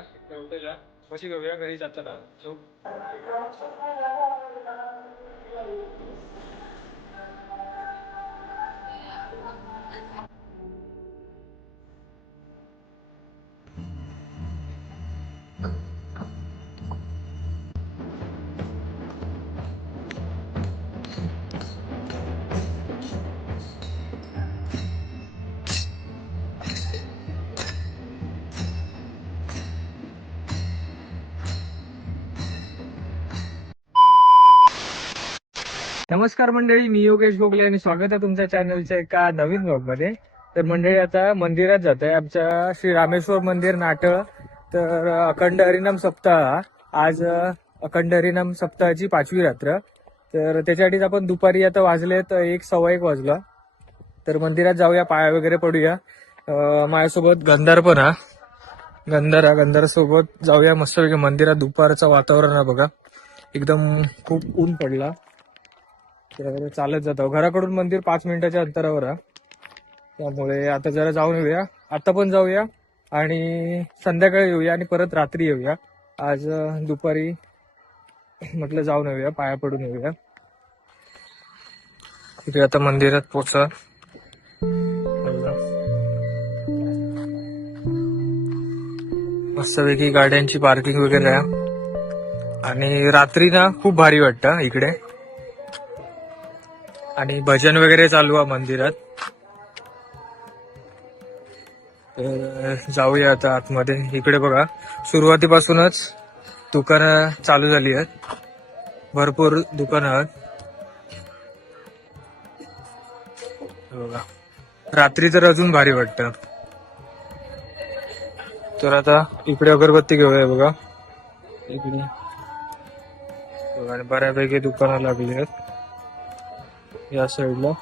हॉटेलला कशी घेऊया घरी जाताना नमस्कार मंडळी मी योगेश गोगले आणि स्वागत आहे तुमच्या चॅनलच्या एका नवीन ब्लॉगमध्ये. तर मंडळी आता मंदिरात जात आहे आमच्या श्री रामेश्वर मंदिर नाटळ तर अखंड हरिनाम सप्ताह आज अखंड हरिनाम सप्ताहाची पाचवी रात्र. तर त्याच्यासाठीच आपण दुपारी आता वाजले तर एक सव्वा एक वाजला. तर मंदिरात जाऊया पाया वगैरे पडूया. माझ्यासोबत गंधार पण हा. गंधार हा गंधारासोबत जाऊया मस्तपैकी मंदिरात दुपारचं वातावरण आहे बघा. एकदम खूप ऊन पडला. तर चालत जातो. घराकडून मंदिर पाच मिनिटाच्या अंतरावर आहे. त्यामुळे आता जरा जाऊन येऊया. आता पण जाऊया आणि संध्याकाळी येऊया आणि परत रात्री येऊया. आज दुपारी म्हटलं जाऊन येऊया पाया पडून येऊया. तिथे आता मंदिरात पोचा मस्तपैकी गाड्यांची पार्किंग वगैरे आहे. आणि रात्री ना खूप भारी वाटतं इकडे. आणि भजन वगैरे चालू आहे मंदिरात. तर जाऊया आता आतमध्ये. इकडे बघा. सुरुवातीपासूनच दुकानं चालू झाली आहेत. भरपूर दुकानं आहेत. बघा. रात्री तर अजून भारी वाटतं. तर आता इकडे अगरबत्ती घेऊया बघा. इकडे. बऱ्यापैकी दुकानं लागली आहेत. या साईडला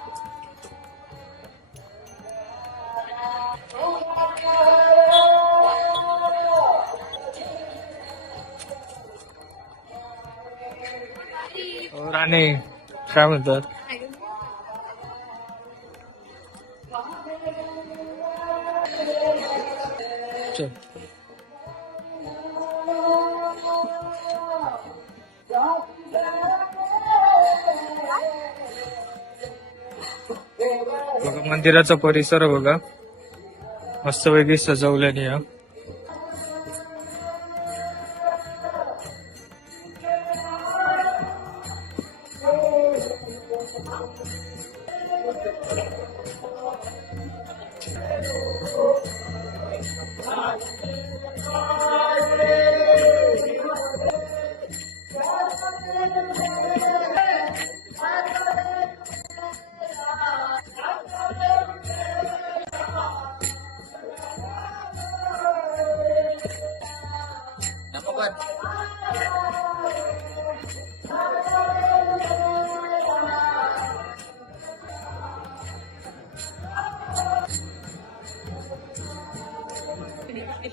राणे काय म्हणतात चल. बघा मंदिराचा परिसर बघा. मस्तपैकी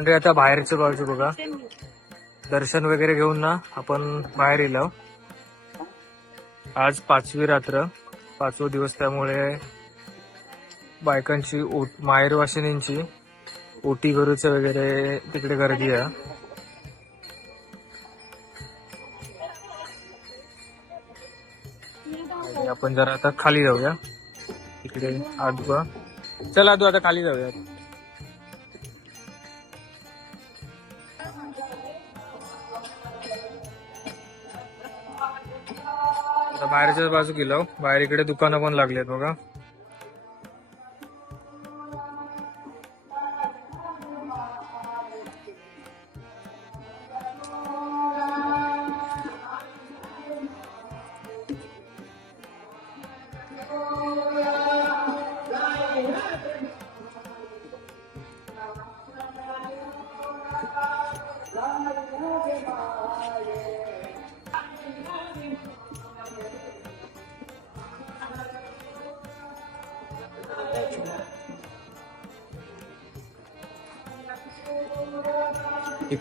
मंडळी आता बाहेरचं बाजू बघा. दर्शन वगैरे घेऊन ना आपण बाहेर येलो आज पाचवी रात्र पाचवा दिवस त्यामुळे बायकांची ओट माहेर वाशिनींची ओटी गरुच वगैरे तिकडे गर्दी आहे. आपण जरा आता खाली जाऊया. तिकडे आजोबा. चला आजू आता खाली जाऊया बाहेरच्याच बाजू गेलो. बाहेर इकडे दुकानं पण लागलेत बघा.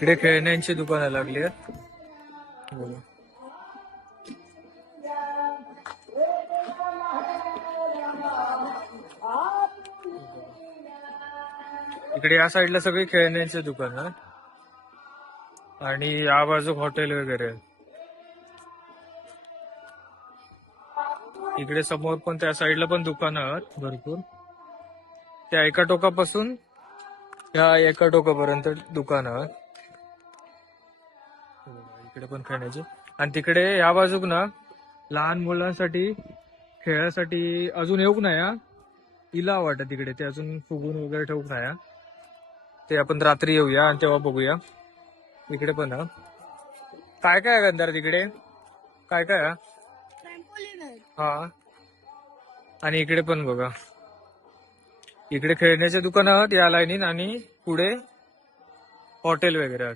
इकडे खेळण्यांची दुकानं लागली आहेत इकडे या साईडला सगळी खेळण्यांची दुकानं आहेत. आणि या बाजू हॉटेल वगैरे आहेत. इकडे समोर पण त्या साईडला पण दुकानं आहेत भरपूर त्या एका टोकापासून त्या एका टोकापर्यंत दुकानं आहेत तिकडे पण खेळण्याची. आणि तिकडे या बाजूक ना लहान मुलांसाठी खेळासाठी अजून येऊक नाही हा. इला वाटत तिकडे ते अजून फुगून वगैरे ठेवूक नाही हा. ते आपण रात्री येऊया आणि तेव्हा बघूया. इकडे पण हा. काय काय आहे गंधार तिकडे? काय काय हा. आणि इकडे पण बघा. इकडे खेळण्याचे दुकान आहेत या लाईनीत आणि पुढे हॉटेल वगैरे आहेत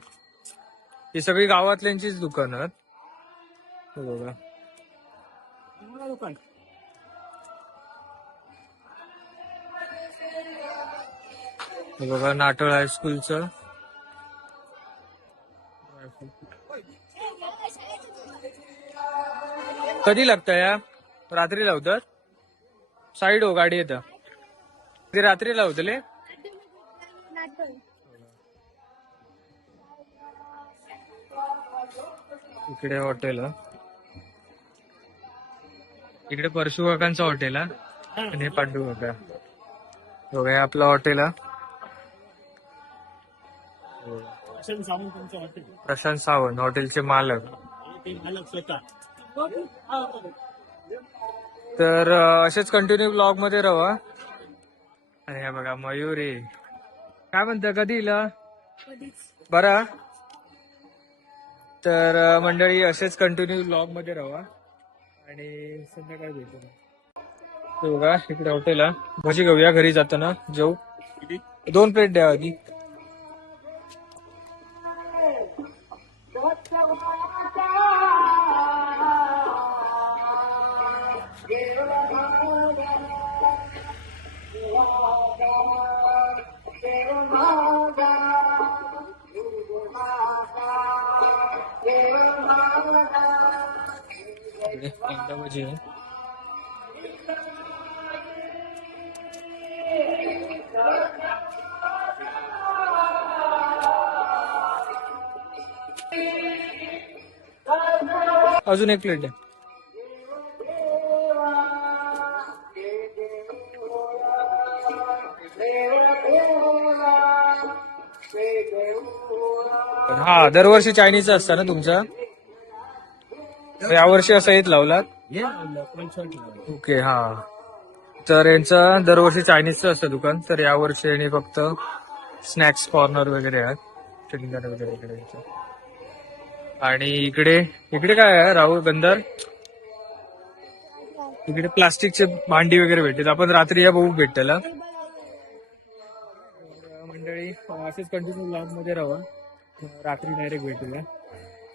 ही सगळी गावातल्यांचीच दुकानं आहेत. हे बघा. हे बघा नाटळ हायस्कूलचं कधी लागतं या? रात्री लावतात? साईड हो गाडी येतं ते रात्री लावतले? इकडे हॉटेल. इकडे परशु काकांचं हॉटेल हा. आणि हे पांडू काका. बघा हे आपलं हॉटेल हा. प्रशांत सावंत हॉटेलचे मालक. तर असेच कंटिन्यू ब्लॉगमध्ये राहा आणि हे बघा मयुरी. काय म्हणतं कधी इला बरा तर मंडळी असेच कंटिन्यू ब्लॉगमध्ये राहा. आणि संध्याकाळी भेटू. बघा इकडे हॉटेल भजी घेऊया घरी जाताना. जेऊ. दोन प्लेट द्या आधी. इकडे आहे अजून एक प्लेट द्या. हा दरवर्षी चायनीज असतं ना तुमचं? यावर्षी असं येत लावलात? ओके हा. तर यांचं दरवर्षी चायनीजचं असतं दुकान तर यावर्षी यांनी फक्त स्नॅक्स कॉर्नर वगैरे आहेत वगैरे इकडे. आणि इकडे इकडे काय आहे राहुल गंधार? इकडे प्लास्टिकचे भांडी वगैरे भेटतील. आपण रात्री या बघू भेटतेला. मंडळी असेच कंटिन्यू ब्लॉगमध्ये राहा. रात्री डायरेक्ट भेटूया.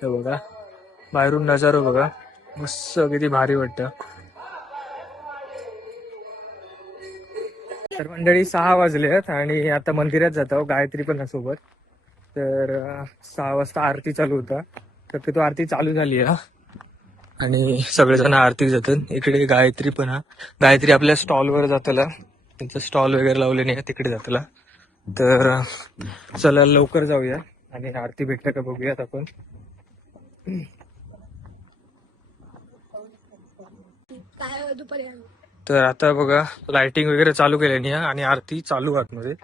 बघा. बाहेरून नजारो बघा. मस्त किती भारी वाटतं. तर मंडळी सहा वाजले आहेत आणि आता मंदिरात जातो गायत्री पण सोबत. तर सहा वाजता आरती चालू होता. तर तो आरती चालू झाली आहे आणि सगळेजण आरती जातात इकडे गायत्री पण हा गायत्री आपल्या स्टॉलवर जाताला. त्यांचं स्टॉल वगैरे लावले नाही तिकडे जाताला. तर चला लवकर जाऊया आणि आरती भेटलं का बघूयात आपण काय अं, दुपारी तर आता बघा लाइटिंग वगैरे चालू केल्यानी आहे आणि आरती चालू आतमध्ये.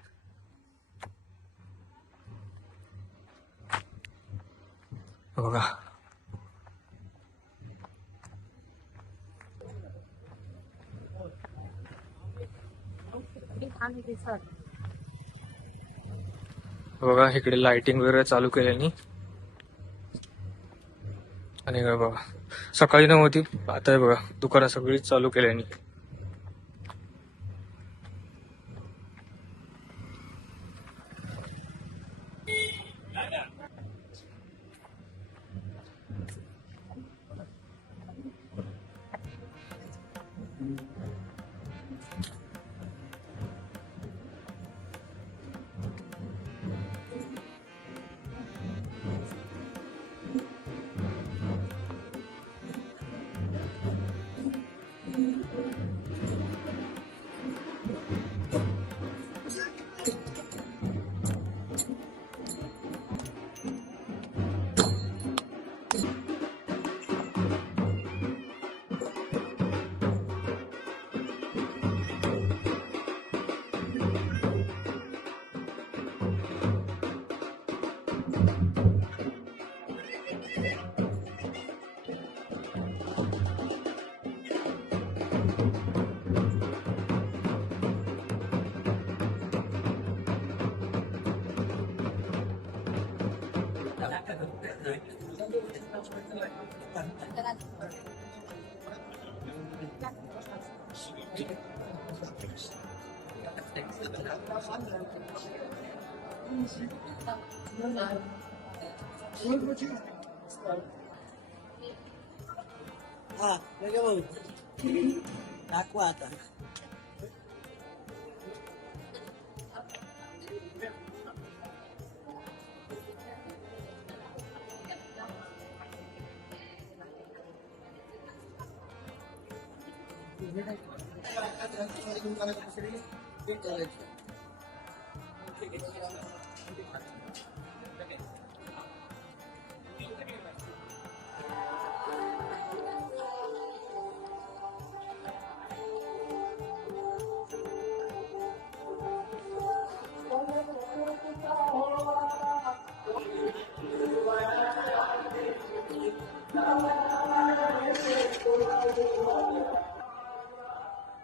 बघा. बघा इकडे लाइटिंग वगैरे चालू केल्यानी आणि बघा. सकाळी नव्हती आता बघा दुकानं सगळी चालू केल्यानी. Entendi. Tá. Não nada. Ah, pega a outro. Quatro. Thank you.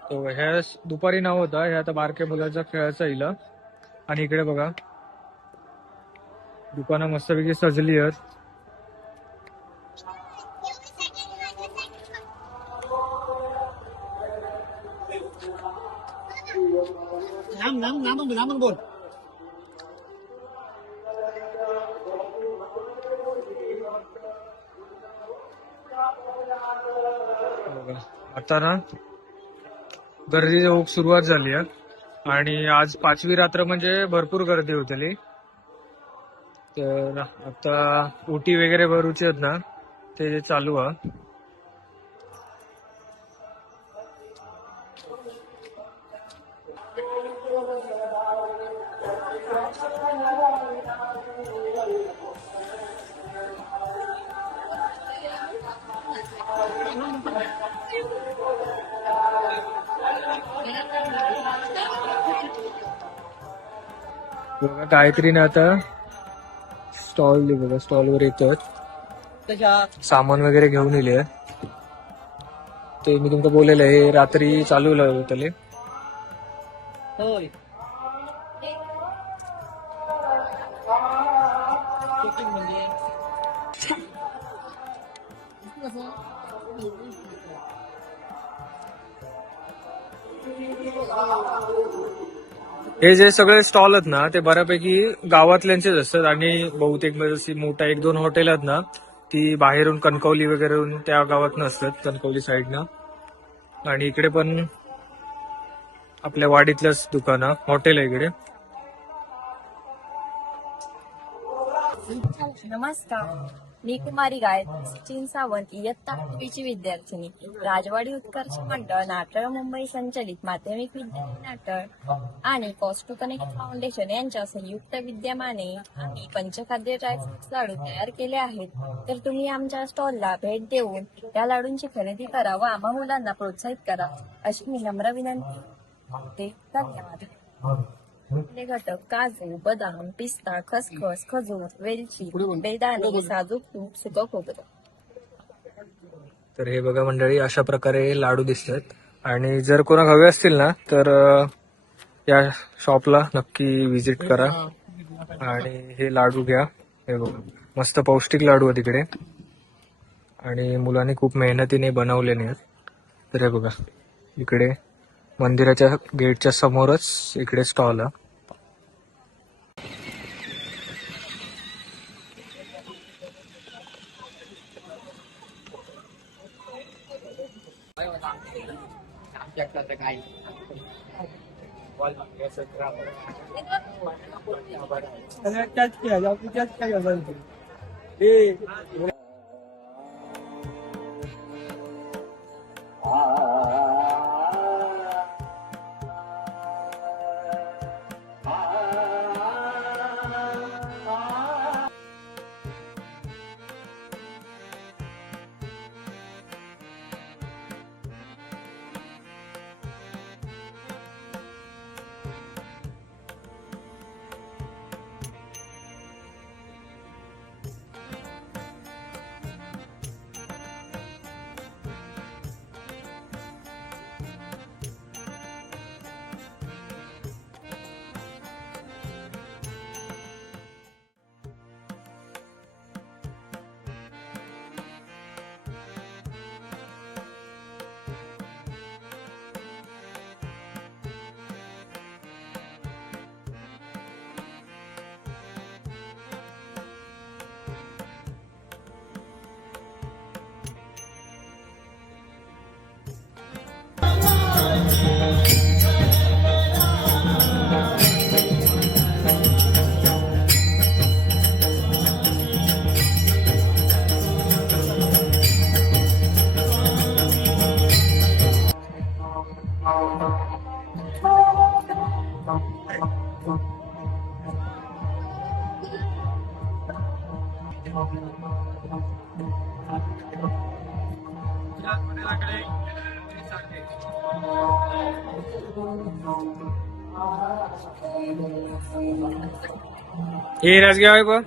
तो ह्या दुपारी नाव होता हे आता बारक्या मुलाचा खेळाचा इला. आणि इकडे बघा. दुकानं मस्तपैकी सजली आहेत. नाम नाम नाम नाम बोल. बघा. आता ना गर्दी सुरुवात झाली आहे. आणि आज पाचवी रात्र म्हणजे भरपूर गर्दी होतली. तर आता ओटी वगैरे भरूची आहेत ना ते चालू आहे. काहीतरी ना आता स्टॉल बघा स्टॉलवर येतात सामान वगैरे घेऊन येले ते मी तुमका बोललेलं हे रात्री चालू होतले होय. हे जे सगळे स्टॉल आहेत ना ते बऱ्यापैकी गावातल्यांचेच असतात. आणि बहुतेक म्हणजे अशी मोठा एक दोन हॉटेल आहेत ना ती बाहेरून कणकवली वगैरे त्या गावात असतात कणकवली साईडनं. आणि इकडे पण आपल्या वाडीतल्याच दुकान हॉटेल आहे इकडे. नमस्कार. मी कुमारी गायत्री सचिन सावंत इयत्ता आठवीची विद्यार्थिनी राजवाडी उत्कर्ष मंडळ नाटळ मुंबई संचलित माध्यमिक विद्यालय नाटळ आणि कॉस्ट कनेक्ट फाउंडेशन यांच्या संयुक्त विद्यमाने आम्ही पंचखाद्य ड्रायफ्रुट्स लाडू तयार केले आहेत. तर तुम्ही आमच्या स्टॉलला भेट देऊन या लाडूंची खरेदी करा व आम्हा मुलांना प्रोत्साहित करा अशी मी नम्र विनंती. करते धन्यवाद. घटक काजू बदाम पिस्ता खसखस खजूर वेलची बेदाणे साजूक तूप सुकं खोबरं. तर हे बघा मंडळी अशा प्रकारे लाडू दिसतात. आणि जर कोणाक हवे असतील ना तर अं, या शॉपला नक्की विजिट करा. आणि हे लाडू घ्या. हे बघा मस्त पौष्टिक लाडू आहे तिकडे. आणि मुलांनी खूप मेहनतीने बनवलेले आहेत तर हे बघा इकडे मंदिराच्या गेटच्या समोरच इकडे स्टॉल आहे. टच किया जाओ टच किया जाओ ए here as you go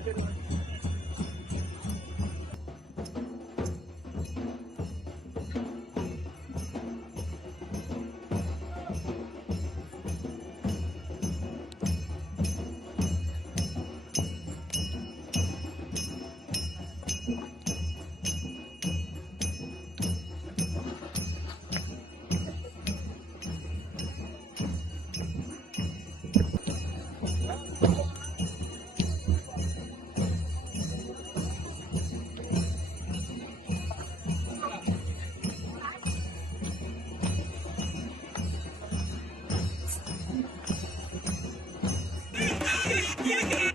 que. Yeah.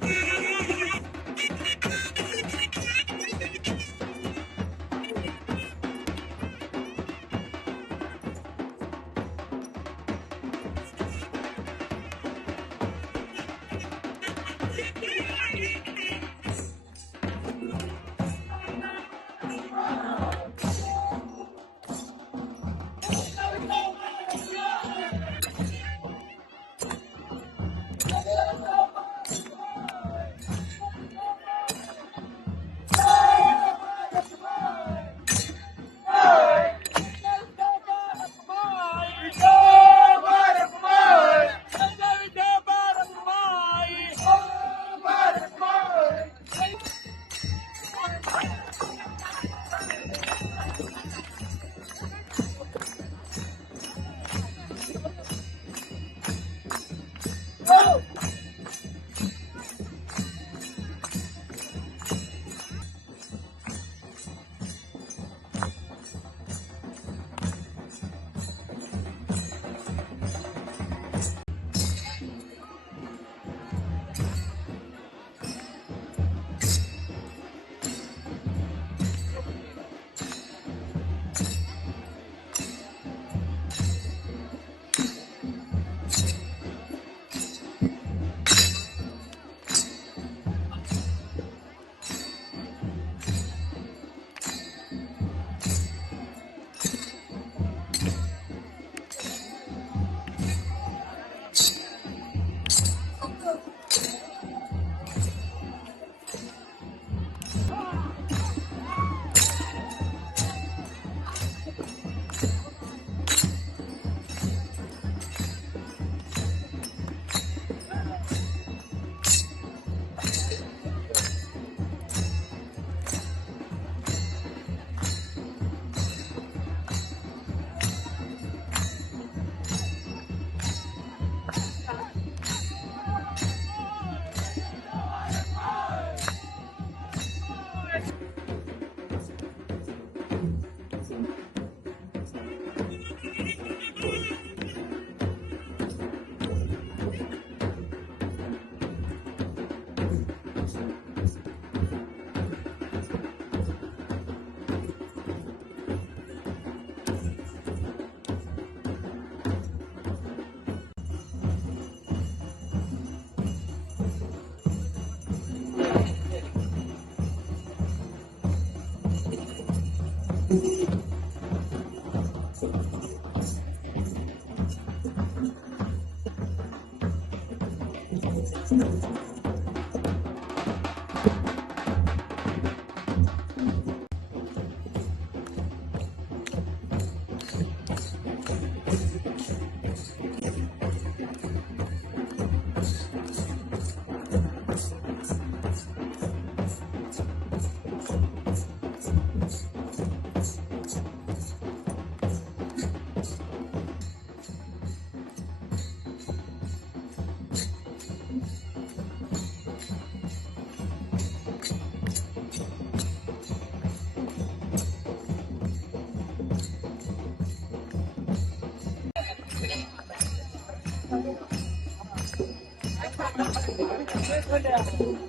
Ich bin der.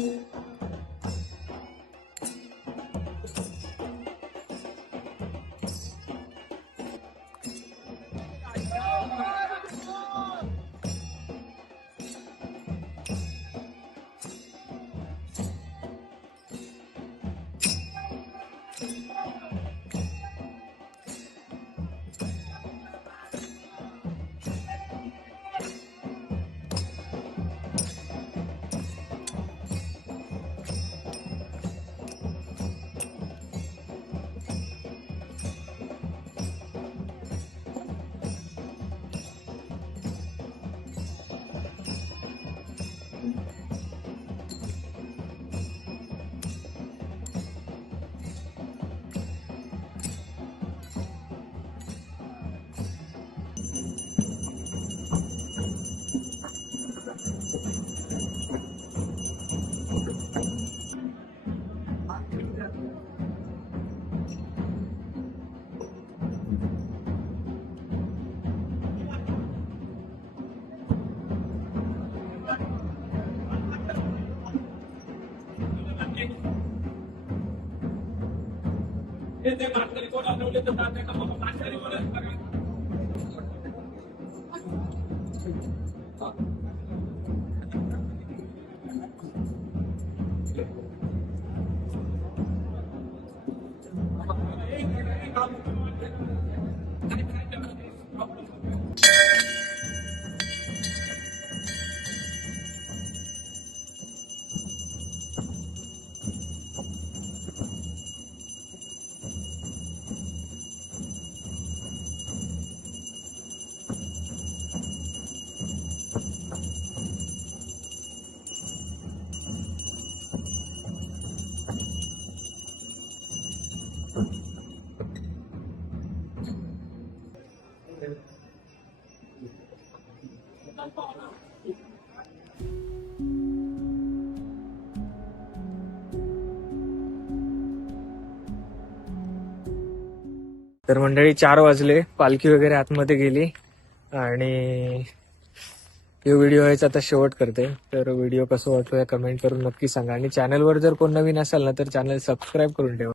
you. ते राजगाव कोण बघ तर तर मंडळी चार वाजले. पालखी वगैरे आतमध्ये गेली. आणि यो व्हिडिओ याचा आता शेवट करते. तर व्हिडिओ कसं वाटतोय कमेंट करून नक्की सांगा. आणि चॅनलवर जर कोण नवीन असाल ना तर चॅनल सबस्क्राईब करून ठेवा.